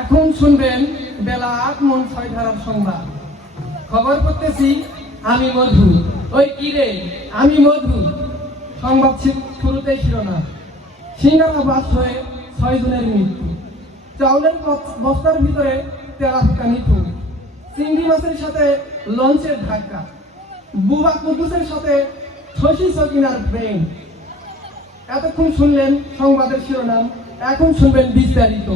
এখন শুনবেন বেলা 8:06 সংবাদ। খবর করতেছি আমি মধু। ওই কি রে, আমি মধু। সংবাদ শুরুতেই শিরোনাম। সিঙ্গারা বাস হয়ে 6 জনের মৃত্যু। চাউলের বস্তার ভিতরে তেলাপোকা নিখোঁজ। চিংড়ি মাছের সাথে লঞ্চের ধাক্কা। বুবা কুদ্দুসের সাথে শশী সকিনার প্রেম। এতক্ষণ শুনলেন সংবাদের শিরোনাম, এখন শুনবেন বিস্তারিত।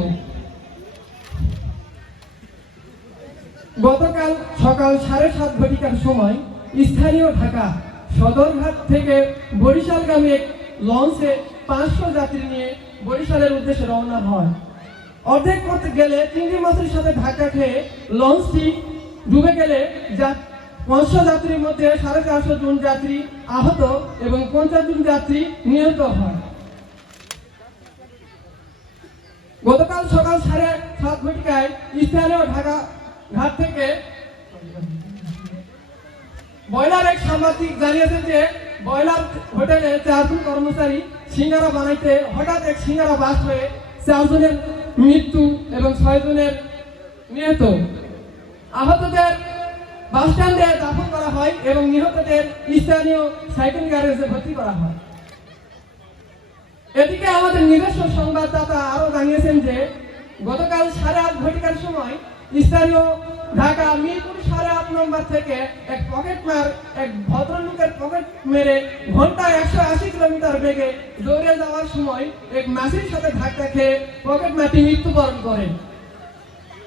গতকাল সকাল 7:30 সময় স্থানীয় ঢাকা সদরঘাট থেকে বরিশালগামী এক লঞ্চে 500 যাত্রী নিয়ে বরিশালের উদ্দেশ্যে রওনা হয়। অর্ধেক পথে গেলে চিংড়ি মাছের সাথে ধাক্কা খেয়ে লঞ্চটি ডুবে গেলে 500 যাত্রীর মধ্যে 450 জন যাত্রী আহত এবং 50 জন যাত্রী নিহত হয়। গতকাল সকাল 7:30 স্থানীয় ঢাকা ঘাট থেকে বয়লার এক সাংবাদিক জানিয়েছেন যে বয়লার হোটেলে 4 জন কর্মচারী সিঙ্গারা বানাইতে হঠাৎ এক সিঙ্গারা বাস হয়ে 4 জনের মৃত্যু এবং 6 জনের নিহত। আহতদের বাস স্ট্যান্ডে দাফন করা হয় এবং নিহতদের স্থানীয় সাইকেল গ্যারেজে ভর্তি করা হয়। এদিকে আমাদের নিজস্ব সংবাদদাতা আরো জানিয়েছেন যে গতকাল 8:30 সময় স্থানীয় ঢাকা মিরপুর 8.5 নম্বর থেকে এক পকেটমার এক ভদ্রলোকের পকেট মেরে ঘন্টায় 180 কিলোমিটার বেগে দৌড়ে যাওয়ার সময় এক মাসির সাথে ধাক্কা খেয়ে পকেটমারটি মৃত্যুবরণ করেন।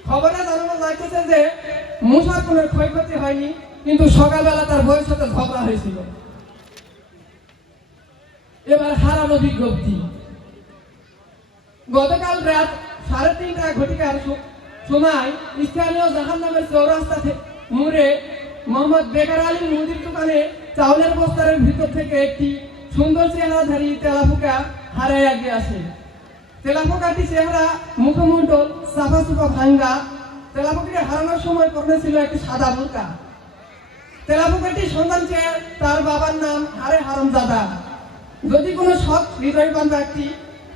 খবরে জানানো যাচ্ছে যে মুসার কোনো ক্ষয়ক্ষতি হয়নি, কিন্তু সকালবেলা তার বউয়ের সাথে ঝগড়া হয়েছিল। এবার হারানো বিজ্ঞপ্তি। গতকাল রাত 3:30 সময় স্থানীয় জাহান্নামের চৌরাস্তা মোড়ে মোহাম্মদ বেকার আলীর মুদির দোকানে চাউলের বস্তার ভিতর থেকে একটি সুন্দর চেহারাধারী তেলাপোকা হারাইয়া গিয়েছে। তেলাপোকাটি চেহারা মুখমণ্ডল সাফা সুফা ভাঙ্গা। তেলাপোকাটি হারানোর সময় পরনে ছিল একটি সাদা বোরকা। তেলাপোকাটি সন্ধান চেয়ে তার বাবার নাম হারে হারামজাদা। যদি কোনো সৎ হৃদয়বান ব্যক্তি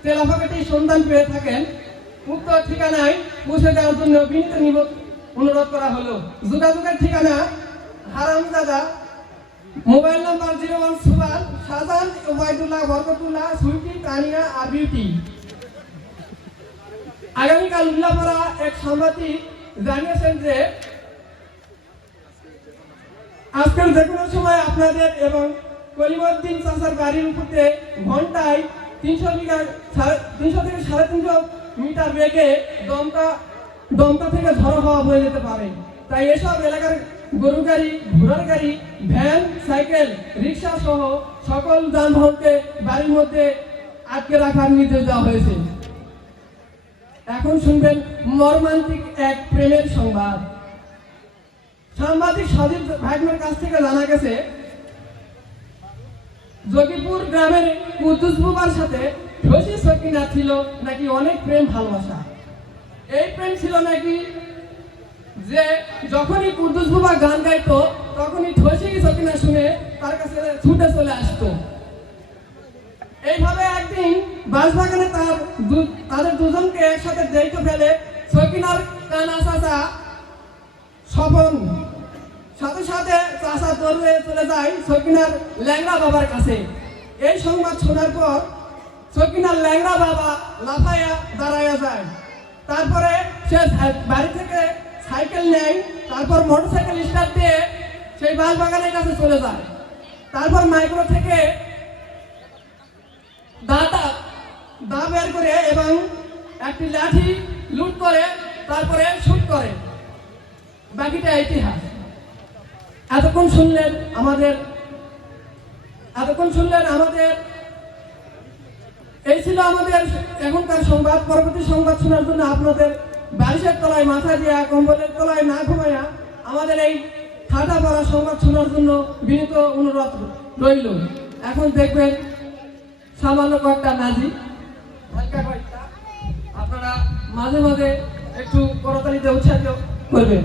তেলাপোকাটির সন্ধান পেয়ে থাকেন, উক্ত ঠিকানায় পৌঁছে দেওয়ার জন্য বিনীত অনুরোধ করা হলো। যোগাযোগের ঠিকানা হারামজাদা, মোবাইল নাম্বার 01 শাহজাহান ওবায়দুল্লাহ বরকতুল্লাহ সুইটি তানিয়া আর বিউটি। আগামীকাল উল্লাপাড়া এক সাংবাদিক জানিয়েছেন যে আজকাল যে কোনো সময় আপনাদের এবং কলিমউদ্দিন চাচার বাড়ির উপরে ঘন্টায় 300 থেকে 350 মিটার বেগে দমকা থেকে ঝড়ো হওয়া বয়ে যেতে পারে। তাই এসব এলাকার গরু গাড়ি, ঘোড়ার গাড়ি, ভ্যান, সাইকেল, রিক্সা সহ সকল যানবাহনকে বাড়ির মধ্যে আটকে রাখার নির্দেশ দেওয়া হয়েছে। এখন শুনবেন মর্মান্তিক এক প্রেমের সংবাদ। সাংবাদিক সাজিদ ভাইগনের কাছ থেকে জানা গেছে যোগীপুর গ্রামের কুদ্দুস বুবার সাথে শশী সকিনা ছিল নাকি অনেক প্রেম ভালোবাসা। এই প্রেম ছিল নাকি যে যখনই কুদ্দুস বুবা গান গাইতো তখনই শশী সকিনা শুনে তার কাছে ছুটে চলে আসতো। এইভাবে একদিন বাঁশবাগানে তাদের দুজনকে একসাথে দেখতে ফেলে সকিনার কানা চাচা স্বপন। সাথে সাথে চাচা দৌড়ে চলে যায় সকিনার ল্যাংড়া বাবার কাছে। এই সংবাদ শোনার পর সকিনার ল্যাংড়া বাবা লাফাইয়া দাঁড়াইয়া যায়। তারপরে সে বাড়ি থেকে সাইকেল নেয়, তারপর মোটরসাইকেল স্টার্ট দিয়ে সেই বাঁশবাগানের কাছে চলে যায়। তারপর মাইক্রো থেকে দা বের করে এবং একটি লাঠি লুট করে তারপরে শুট করে। বাকিটা ইতিহাস। এতক্ষণ শুনলেন আমাদের এই ছিল আমাদের এখনকার সংবাদ। পরবর্তী সংবাদ শোনার জন্য আপনাদের বালিশের তলায় মাথা দিয়া, কম্বলের তলায় না ঘুমাইয়া আমাদের এই ঠাটা পাড়া সংবাদ শোনার জন্য বিনীত অনুরোধ রইল। এখন দেখবেন সামান্য কয়েকটা নাজি, হালকা কয়েকটা। আপনারা মাঝে মাঝে একটু করতালিতে উৎসাহিত করবেন।